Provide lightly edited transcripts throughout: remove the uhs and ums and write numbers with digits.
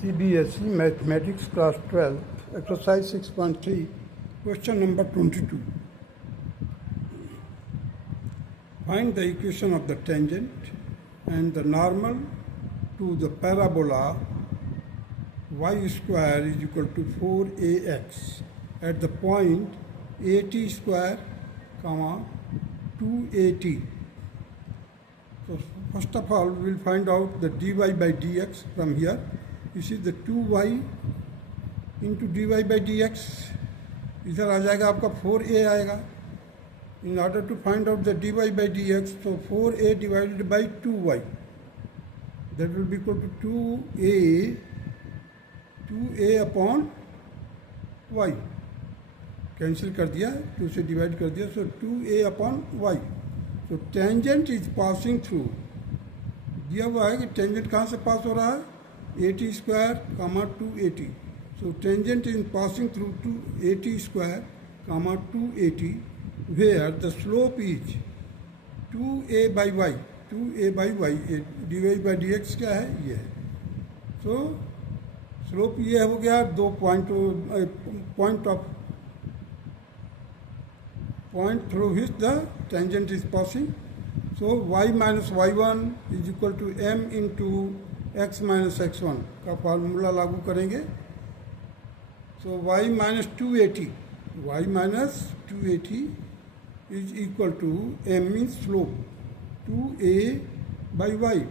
CBSE Mathematics Class 12, Exercise 6.3, Question number 22. Find the equation of the tangent and the normal to the parabola y square is equal to 4ax at the point at square, 2at. So first of all, we will find out the dy by dx from here. You see the 2y into dy by dx, इधर आ जाएगा आपका 4a आएगा. In order to find out the dy by dx, so 4a divided by 2y, that will be equal to 2a upon y. Cancel कर दिया, 2 से divide कर दिया, so 2a upon y. So tangent is passing through. दिया हुआ है कि tangent कहाँ से पास हो रहा है, at square, 2at. So tangent is passing through 2at square, 2at, where the slope is 2a by y. 2a by y, dy by dx क्या है, ये है. So स्लोप ये हो गया, 2 point through which the tangent is passing. So y minus y1 is equal to m into x minus x1 का formula लागू करेंगे. So y minus 280 is equal to m means slope 2a by y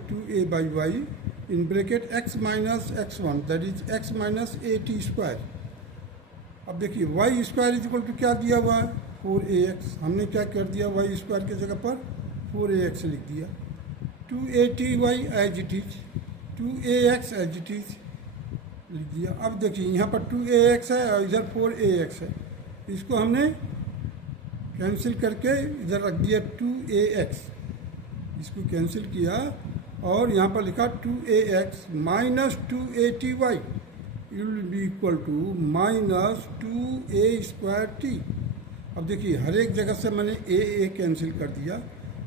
in bracket x minus x1, that is x minus at square. अब देखिए y square is equal to क्या दिया हुआ है, 4ax. हमने क्या कर दिया, y स्क्वायर की जगह पर 4ax लिख दिया. 280y as it is, 2ax as it is लिख दिया. अब देखिए यहाँ पर 2ax है और इधर 4ax है, इसको हमने कैंसिल करके इधर रख दिया 2ax. इसको कैंसिल किया और यहाँ पर लिखा 2ax minus 280y will be equal to minus 2a square T. अब देखिए हर एक जगह से मैंने ए कैंसिल कर दिया,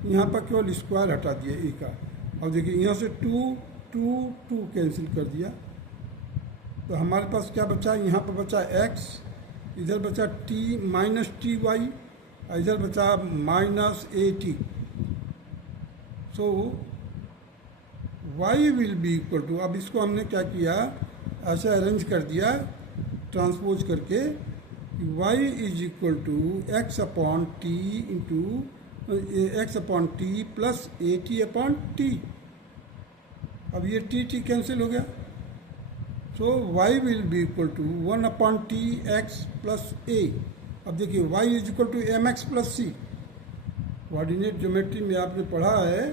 यहाँ पर केवल स्क्वायर हटा दिया ए का. अब देखिए यहाँ से 2 कैंसिल कर दिया, तो हमारे पास क्या बचा, यहाँ पर बचा x, इधर बचा t माइनस टी वाई, इधर बचा minus A T. So y will be equal to, अब इसको हमने क्या किया, ऐसे अरेंज कर दिया ट्रांसपोज करके, y is equal to x upon T into x upon T plus A T upon T. अब ये टी कैंसिल हो गया. So y will be equal to 1 upon T X plus A. अब देखिए y is equal to M X plus C. Coordinate geometry में आपने पढ़ा है,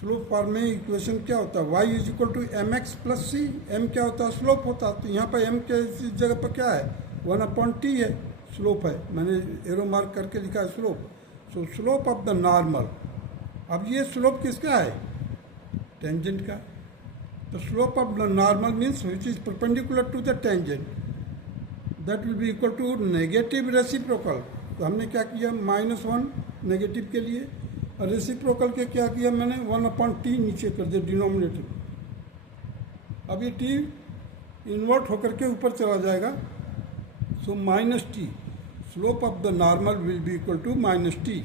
स्लोप फॉर्म में इक्वेशन क्या होता है, y is equal to M X plus C. M क्या होता है, स्लोप होता है. तो यहाँ पर m के इस जगह पर क्या है, 1 अपॉन टी है, स्लोप है. मैंने एरो मार्क करके लिखा है slope. So slope of the normal. अब ये स्लोप किसका है, टेंजेंट का. तो slope of the normal means which is perpendicular to the tangent, that will be equal to negative reciprocal. तो हमने क्या किया, -1 नेगेटिव के लिए, और रेसिप्रोकल के क्या किया मैंने, 1 अपॉन टी नीचे कर दिया डिनोमिनेटर. अब ये टी इन्वर्ट होकर के ऊपर चला जाएगा. So minus T, slope of the normal will be equal to minus T.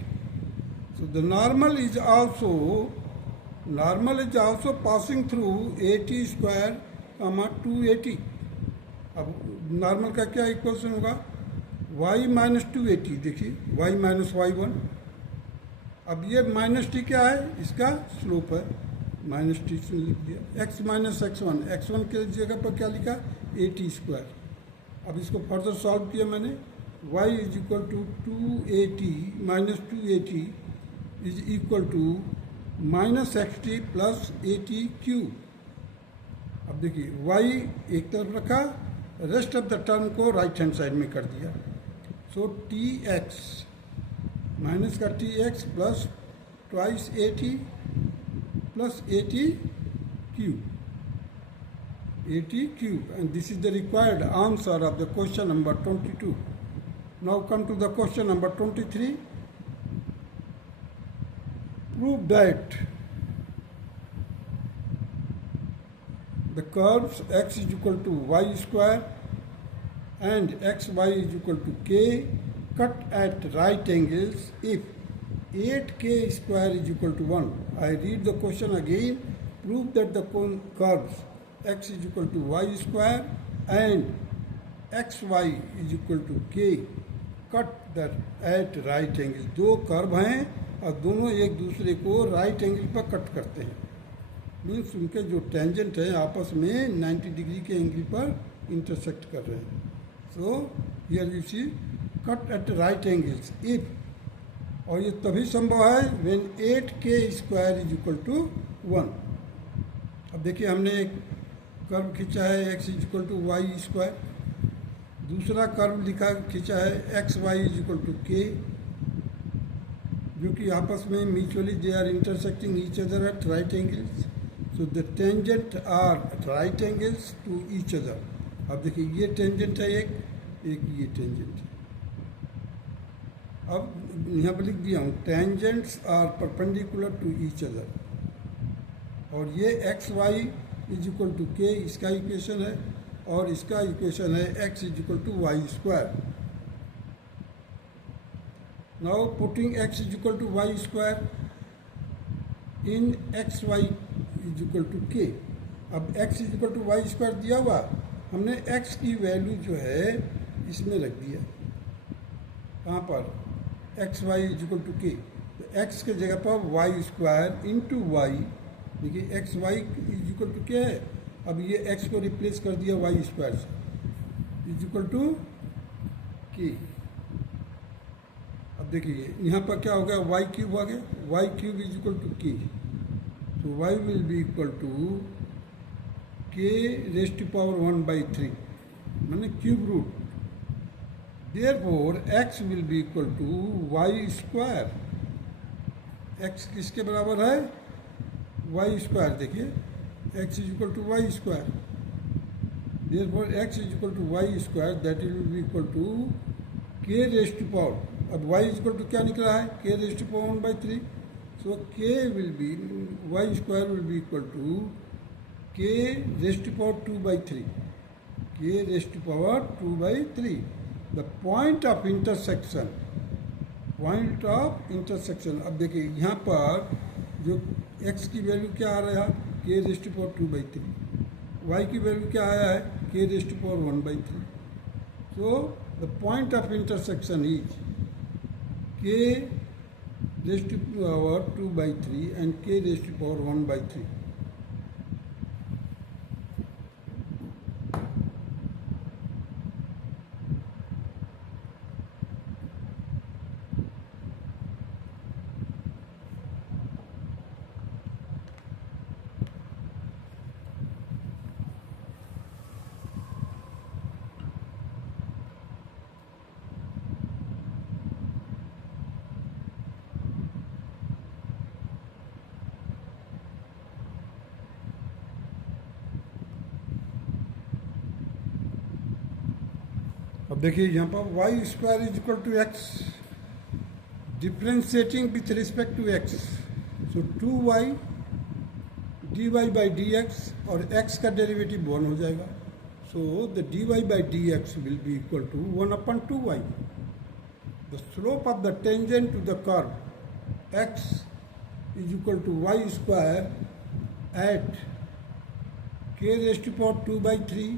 So the normal is also passing through A T square, 280. अब नॉर्मल का क्या इक्वेशन होगा, y माइनस 280. देखिए y माइनस y1. अब ये माइनस टी क्या है, इसका स्लोप है, माइनस टी से लिख दिया. x माइनस x1 के जगह पर क्या लिखा, ए टी स्क्वायर. अब इसको फर्दर सॉल्व किया मैंने, y इज इक्वल टू 280 माइनस 280 is equal to minus X T plus A T cube. अब देखिए y एक तरफ रखा, रेस्ट ऑफ द टर्म को राइट हैंड साइड में कर दिया. सो टी एक्स माइनस का T X plus twice A T plus A T cube, and this is the required answer of the question number 22. Now come to the question number 23. Prove that the curves x is equal to y square and xy is equal to k cut at right angles if 8k square is equal to 1. I read the question again. Prove that the curves x is equal to y square and xy is equal to k cut that at right angle. दो curve हैं और दोनों एक दूसरे को right angle पर cut करते हैं. मीन्स उनके जो टेंजेंट है आपस में 90 डिग्री के एंगल पर इंटरसेक्ट कर रहे हैं. So here you see cut at right angles if, और ये तभी संभव है when 8k square is equal to 1. अब देखिए हमने एक कर्व खींचा है x is equal to Y square, दूसरा कर्व खींचा है xy is equal to k, जो कि आपस में mutually they are intersecting each other at right angles. So the tangent are right angles to each other. अब देखिए ये टेंजेंट है एक ये टेंजेंट है. अब यहाँ पर लिख दिया हूँ tangents are perpendicular to each other, और ये x y is equal to k इसका इक्वेशन है और इसका इक्वेशन है x is equal to Y square. Now putting x is equal to Y square in x y is equal to k. अब x is equal to Y square दिया हुआ, हमने x की वैल्यू जो है इसमें रख दिया. कहाँ पर? X y is equal to के. तो एक्स के जगह पर वाई स्क्वायर इंटू वाई. देखिए x y is equal to क्या है, अब ये एक्स को रिप्लेस कर दिया वाई स्क्वायर से, इज इक्वल टू के. अब देखिए यहाँ पर क्या हो गया, वाई क्यूब आ गया, Y cube is equal to के. तो Y will be equal to के रेज टू पावर 1/3 मैंने cube root. Therefore X will be equal to Y square. X किसके बराबर है? Y square. देखिए X is equal to Y square. Therefore X is equal to Y square, that will be equal to के raise to power. अब Y is equal to क्या निकला है? K raise to power 1/3. So k will be y square will be equal to के raise to power 2/3. K raise to power 2/3. The point of intersection, point of intersection. अब देखिए यहाँ पर जो x की वैल्यू क्या आ रहा है? K raise to power 2/3. y की वैल्यू क्या आया है? K raise to power 1/3. So the point of intersection is k raise to power 2/3 and k raise to power 1/3. अब देखिए यहाँ पर y square is equal to x, differentiating with respect to x. So 2y dy/dx और x का derivative 1 हो जाएगा. So the dy/dx will be equal to 1/2y. The slope of the tangent to the curve x is equal to Y square at k raise to power 2/3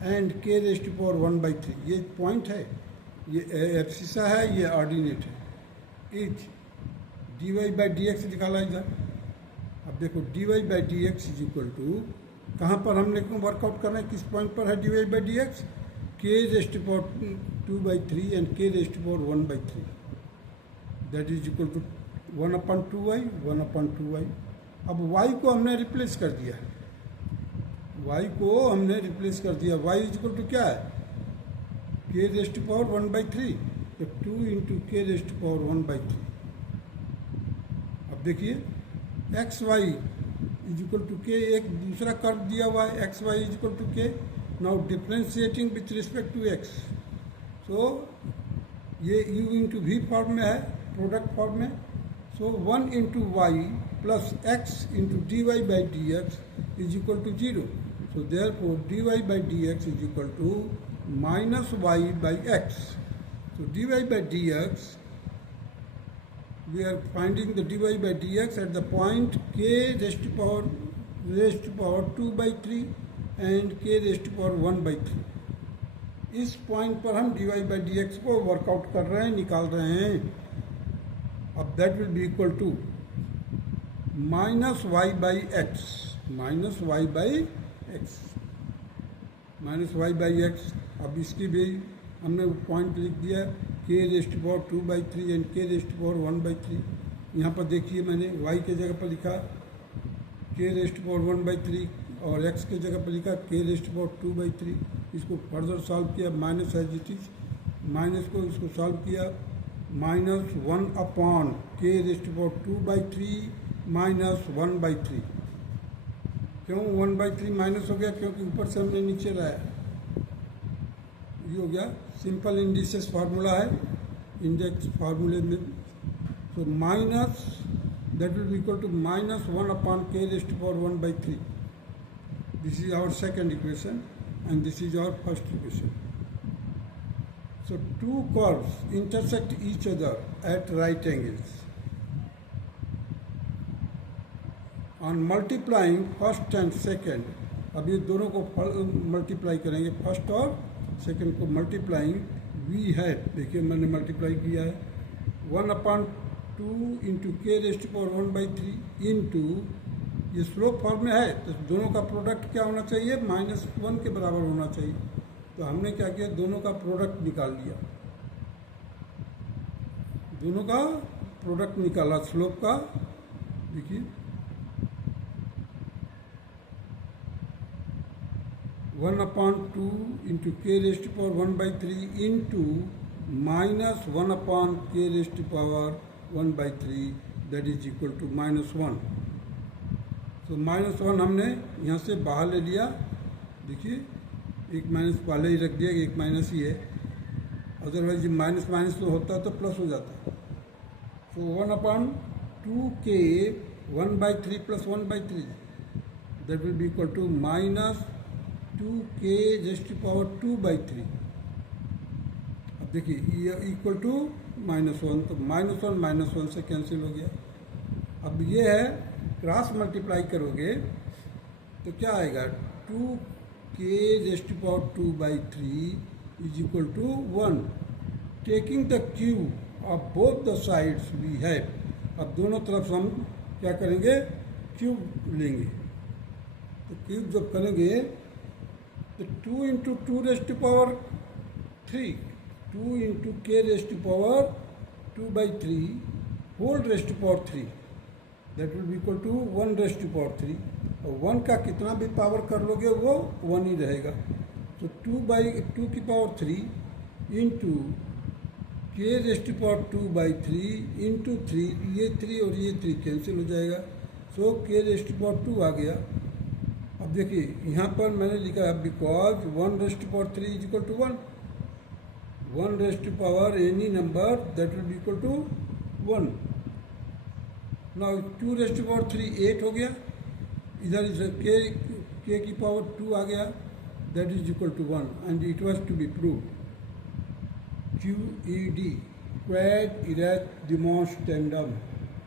and k raise to power 1/3. ये point है, ये abscissa है, ये ordinate है. Is dy/dx निकाला इधर. अब देखो dy/dx इज इक्वल टू, कहाँ पर हमने वर्कआउट करना है, किस पॉइंट पर है dy/dx? K raise to power 2/3 and k raise to power 1/3. That is equal to 1/2y. अब y को हमने रिप्लेस कर दिया है, y को हमने रिप्लेस कर दिया. y इज इक्वल टू क्या है? K raise to power 1/3. तो 2 इंटू के रेज टू पावर 1/3. अब देखिए x y is equal to k, एक दूसरा कर्व दिया हुआ है x y is equal to k. Now differentiating with respect to x. So ये u इंटू वी फॉर्म में है, प्रोडक्ट फॉर्म में. So 1 into y plus x into dy/dx is equal to 0. So therefore dy by dx is equal to minus y by x. So dy by dx, we are finding the dy by dx at the point k raised to power 2 by 3 and k raised to power 1 by 3. इस point पर हम dy by dx को work out कर रहे हैं, निकाल रहे हैं. अब that will be equal to minus y by x, minus y by x, minus y by x. अब इसकी भी हमने पॉइंट लिख दिया, k raised power 2 by 3 and k raised power 1 by 3. यहाँ पर देखिए मैंने y के जगह पर लिखा के रेस्ट पावर 1 by 3 और x के जगह पर लिखा के रेस्ट पावर 2 by 3. इसको फर्दर सॉल्व किया, minus as it is, minus को इसको सॉल्व किया, minus 1 upon k raised power 2 by 3 minus 1 by 3. क्यों 1 by 3 माइनस हो गया? क्योंकि ऊपर से हमने नीचे लाया. ये हो गया सिंपल इंडिसेस फार्मूला है, इंडेक्स फार्मूले में. So minus that will be equal to minus 1 upon k raised power 1 by 3. This is our second equation and this is our first equation. So two curves intersect each other at right angles. On multiplying first and second, अब ये दोनों को multiply करेंगे, first और second को multiplying. We had, देखिए मैंने multiply किया है, 1 upon 2 into k raised power 1 by 3 into, ये स्लोप फॉर्म में है तो दोनों का प्रोडक्ट क्या होना चाहिए? -1 के बराबर होना चाहिए. तो हमने क्या किया, दोनों का प्रोडक्ट निकाल लिया, दोनों का प्रोडक्ट निकाला स्लोप का. देखिए 1 upon 2 into k raised power 1 by 3 into minus 1 upon k raised power 1 by 3 that is equal to -1. तो -1 हमने यहाँ से बाहर ले लिया. देखिए एक माइनस पहले ही रख दिया, एक माइनस ही है, अदरवाइज माइनस माइनस तो होता तो प्लस हो जाता. तो 1 अपॉन 2 के 1 by 3 plus 1 by 3 that will be equal to minus 2 k raised power 2 by 3. अब देखिए ये इक्वल टू -1, तो -1 से कैंसिल हो गया. अब ये है क्रॉस मल्टीप्लाई करोगे तो क्या आएगा, 2 k raised power 2 by 3 is equal to 1. Taking the cube of both the sides we have. अब दोनों तरफ हम क्या करेंगे, क्यूब लेंगे. तो क्यूब जब करेंगे तो 2 into 2 raised power 3, 2 into k raised power 2 by 3 whole raised power 3 that will be equal to 1 raised power 3. और 1 का कितना भी पावर कर लोगे वो 1 ही रहेगा. तो 2 की power 3 into k raised power 2 by 3 into 3, ये 3 और ये 3 कैंसिल हो जाएगा. सो के रेस्ट पावर 2 आ गया. अब देखिए यहाँ पर मैंने लिखा है because 1 raised power 3 is equal to 1. 1 raised power any number that will be equal to 1. Now 2 raised power 3 8 हो गया. इधर के की पावर 2 आ गया, that is equal to 1 and it was to be proved. QED, quad erect demonstrandum.